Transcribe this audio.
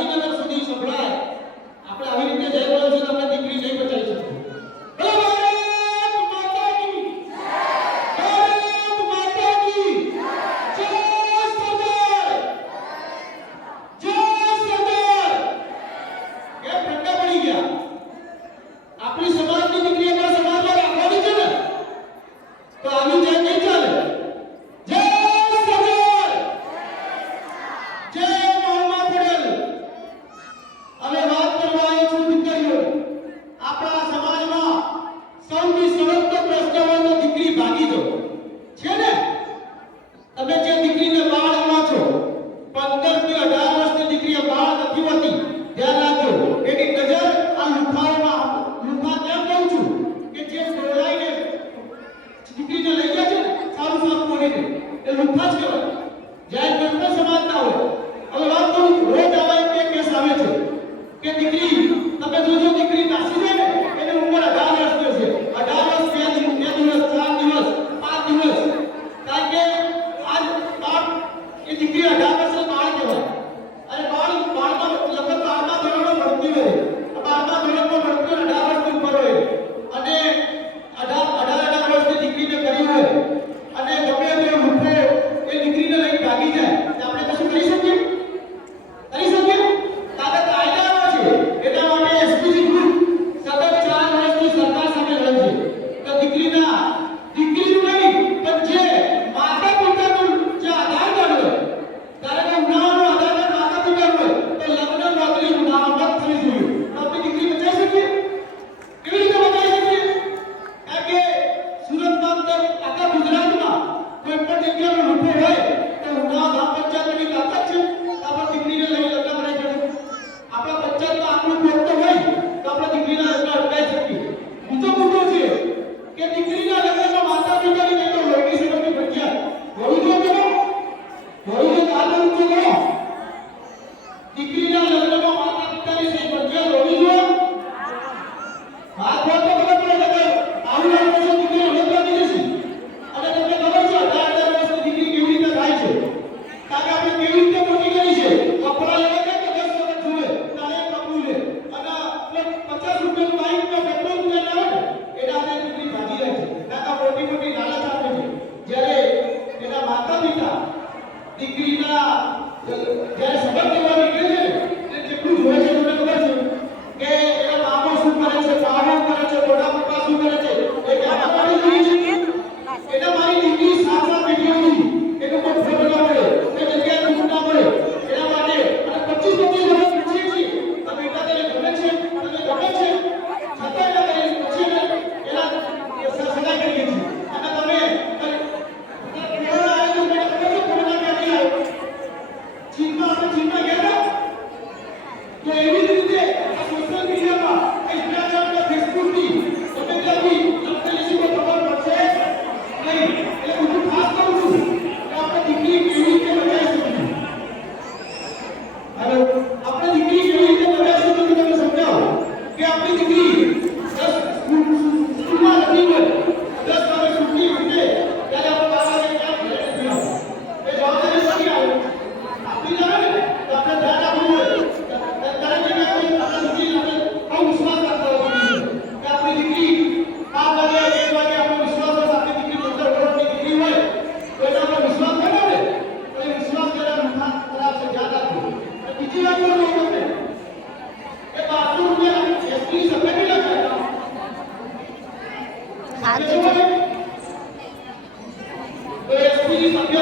ગાંધીનગર સુધી સંભળાય આપણે આવી રીતે જઈ રહ્યો છે તો આપણે દીકરી નહીં બચાવી શકીએ. આપણી સમાજની દીકરી આપણા સમાજમાં રાખવાની છે ને તો આવી જાય નહીં ચાલે. જય સરદાર, જય મહાત્મા પટેલ. હવે વાત કરવા આવ્યો છું દીકરીઓ. આપણા સમાજમાં સૌથી સળગતો પ્રશ્ન હોય તો દીકરી ભાગી દો છે ને. તમે જે દીકરીને બાળમાં છો 15 થી 18 વર્ષની દીકરી બાળ નથી હોતી, ધ્યાન રાખજો. એની નજર આ લુખાઓમાં લુખા કેમ કહું છું કે જે છોડાઈને દીકરીને લઈ ગયા છે ને સારું સારું બોલીને એ લુખા જ કહેવાય. જ્યારે કોઈ પણ સમાજના હોય. હવે વાત કરું, રોજ આવા એક કેસ આવે છે કે દીકરી તમે જોજો દીકરી નાસી જાય ને એની ઉંમર 18 વર્ષની છે. 18 વર્ષ 2 દિવસ 4 દિવસ 5 દિવસ. કારણ કે આજ બાળ એ દીકરી 18 વર્ષની બાળ કહેવાય. અને બાળમાં લગભગ 12મા ધોરણમાં ભણતી હોય. 12મા ધોરણમાં ભણતી હોય, 18 વર્ષની ઉંમર હોય અને 18 વર્ષની દીકરીને કરી હોય અને ગમે તે લુખો એ દીકરીને લઈને ભાગી જાય તો આપણે કશું કરી શકીએ? કરી શકીએ? કાગળ કાયદા છે. એના માટે એસપીજી ગ્રુપ સતત 4 વર્ષથી સરકાર સામે લડે છે. તો દીકરીનું નહીં પણ જે માતા પિતાનું જે આધાર કાર્ડ હોય, કારણ કે ઉનાળાનો આધાર કાર્ડ માતા પિતાનું હોય તો લગ્ન નોકરી ઉનાળામાં થવી જોઈએ. તો આપણે દીકરી બચાવી શકીએ? કેવી રીતે બચાવી શકીએ? કારણ કે સુરતમાં આખા ગુજરાતમાં કોઈ પણ જગ્યાનો લુખો હોય તો ઉનાળા ગ્રામ પંચાયતની તાકાત છે આપણે દીકરીને લઈને લગ્ન કરાવી શકીએ. આપણા પંચાયતમાં આટલું ભોગ તો હોય તો આપણે દીકરીના લગ્ન અટકાવી શકીએ. બીજો મુદ્દો છે કે દીકરીના લગ્નમાં માતા પિતાની નહીં તો લોહીની સગાઈની ફરજિયાત હોવી જોઈએ. હોવી જોઈએ. આ તો કરો. દીકરીના લગ્નમાં માતા પિતાની સહી ફરજિયાત હોવી જોઈએ. હાથ બોલ તો ખબર પડે કે આવું વર્ષની દીકરી લગ્ન કરી છે અને તમને ખબર છે 18 વર્ષની દીકરી કેવી રીતે થાય છે. કારણ કે આપણે કેવી રીતે મોટી કરી છે. કપડા લેવા જાય તો 10 વખત જુએ તારે કપડું લે અને 50 રૂપિયાનું બાઈકમાં પેટ્રોલ પૂરા ના હોય એના આપણે દીકરી ભાગી જાય છે. કાકા મોટી મોટી લાલચ આપે છે. જ્યારે એના માતા પિતા દીકરીના જ્યારે સબક દેવા નીકળે છે ને જેટલું જોવે છે તમને ખબર છે કે એના મામા શું કરે છે, બાવા કરે છે, મોટા પપ્પા શું કરે છે એ આમાં પાડી દીધી છે. એના મારી દીકરી સાચા વિડીયોની એનો કોઈ ફોટો ના મળે, એ જગ્યાએ દૂર ના મળે એના માટે અને 25 વર્ષ પૂછીએ છીએ તો બેટા તને ગમે છે, તને ગમે છે છતાં એના કરી પછી એના સગાઈ કરીએ છીએ. અને તમે કોરોના આવ્યો બેટા ખબર છે કોરોના ક્યાંથી આવ્યો? ચીનમાં આપણે ચીનમાં ગયા તો એવી રીતે આ સોશિયલ મીડિયામાં ઇન્સ્ટાગ્રામ કે ફેસબુકની તમે ત્યાંથી આપણે લીધી કોઈ ખબર પડશે નહીં. એટલે હું ખાસ કહું છું કે આપણે દીકરી કેવી રીતે બચાવી શકીએ. હવે આપણે દીકરી કેવી રીતે બચાવી શકીએ તમે સમજાવો કે આપણી દીકરી 10 સ્કૂલમાં નથી હોય 10 વાગે છૂટી ઉઠે ત્યારે આપણે 12 વાગે ક્યાં ઘરે નથી આવતા. એ જવાબદારી શકી આવે આપણી જ આવે ને તો આપણે ધ્યાન આપવું હોય. કારણ કે આપણી દીકરી આપણે બહુ વિશ્વાસ રાખતા હોય કે આપણી દીકરી 5 વાગે 1 વાગે આપણો વિશ્વાસ હોય આપણી દીકરી 15 વર્ષની દીકરી હોય તો એના પર વિશ્વાસ કરવો ને તો એ વિશ્વાસ કર્યા નુકસાન ખરાબ છે. ધ્યાન રાખવું. અને બીજી વાત બોલું તમને કે 500 રૂપિયા એસપી સભ્ય કેટલા છે? તો એસપી સભ્ય